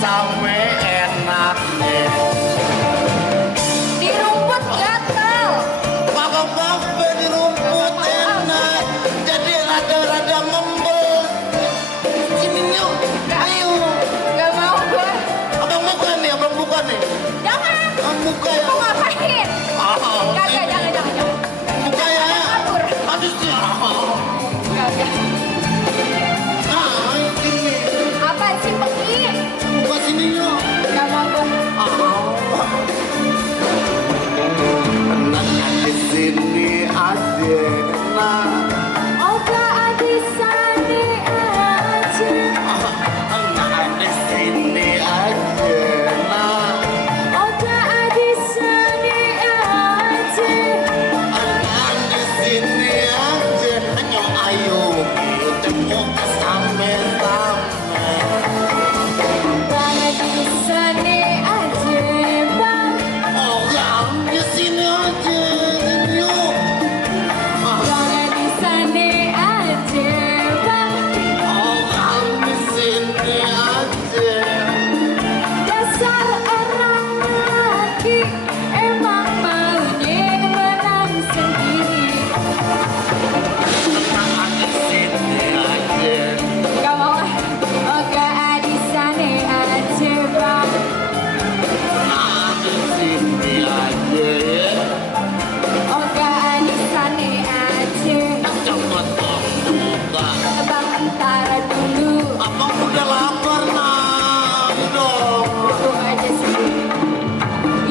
sampai enaknya. Di rumput gatel. Apa-apa di rumput enak. Jadi rada-rada ngembel. Sini yuk, ayo. Gak mau gue. Abang buka nih. Jangan. Buka ya. Mau ngapain? Kagak, jangan. Buka ya. Kabur. Aduh sih. Kagak. Nah, ini. Apa sih pergi? Buka sini yuk. Gak mau gue. Nah, di sini aja. Nah. Oga adisane aja. Nah, di sini aja. Nah. Oga adisane aja. Nah, di sini aja. Ayo, ketemu sampai-sampai. Bang adisane aja bang. Oh, yang di sini aja. Yuk. Bang adisane aja bang. Oh, yang di sini aja. Dasar orang laki emang maunya menang sendiri. Nah, di sini aja. Gak mau ah. Oga adisane aja bang. Nah, di sini aja ya. Oga adisane aja. Cepet dong buka. Bang entar dulu. Abang udah lapar, nah. Dong. Untung aja sih.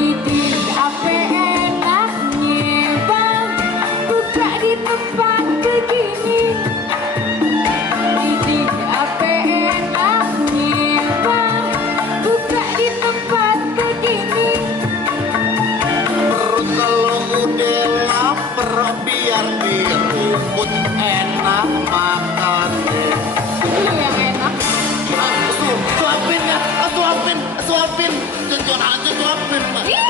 Ini apa enaknya bang. Buka di tempat begini. Ini apa enaknya bang. Buka di tempat begini. Perut kalau udah lapar biar di rumput enak makannya. Lu yang enak. Suapin ya, suapin. Cucur aja suapin. Iya.